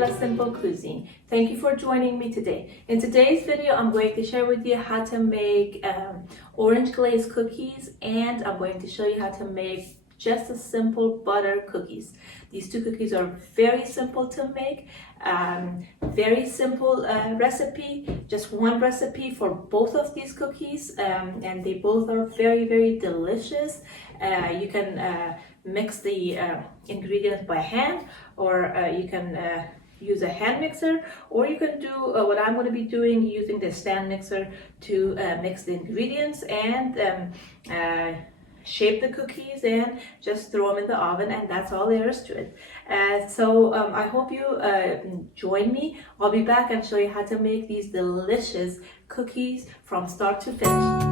Style Simple Cuisine. Thank you for joining me today. In today's video, I'm going to share with you how to make orange glazed cookies, and I'm going to show you how to make just a simple butter cookies. These two cookies are very simple to make, very simple recipe, just one recipe for both of these cookies, and they both are very delicious. You can mix the ingredients by hand, or you can use a hand mixer, or you can do what I'm going to be doing, using the stand mixer to mix the ingredients and shape the cookies and just throw them in the oven, and that's all there is to it. So I hope you join me. I'll be back and show you how to make these delicious cookies from start to finish.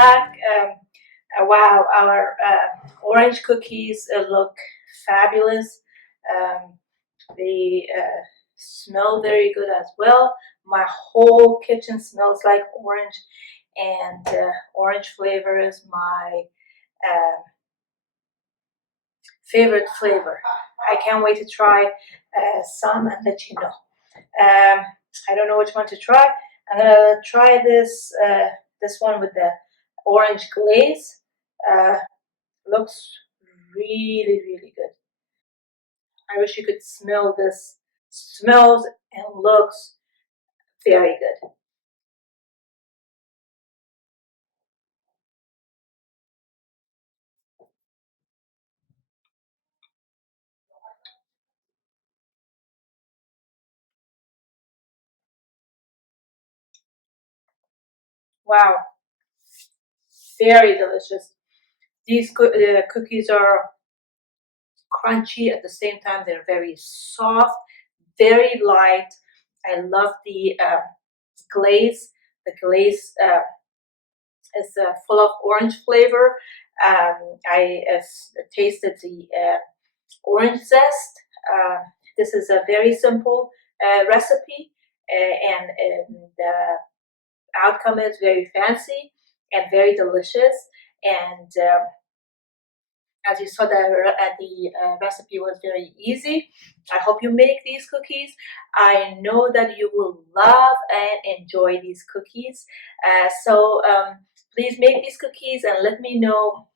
back. Wow, our orange cookies look fabulous. They smell very good as well. My whole kitchen smells like orange, and orange flavor is my favorite flavor. I can't wait to try some and let you know. I don't know which one to try. I'm gonna try this this one with the orange glaze. Looks really good. I wish you could smell this. Smells and looks very good. Wow, very delicious. These cookies are crunchy at the same time. They're very soft, very light. I love the glaze. The glaze is full of orange flavor. I tasted the orange zest. This is a very simple recipe, and the outcome is very fancy and very delicious. And as you saw, the recipe was very easy. I hope you make these cookies. I know that you will love and enjoy these cookies. So please make these cookies and let me know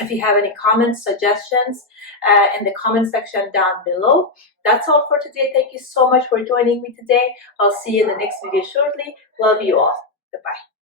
if you have any comments, suggestions in the comment section down below. That's all for today. Thank you so much for joining me today. I'll see you in the next video shortly. Love you all. Goodbye.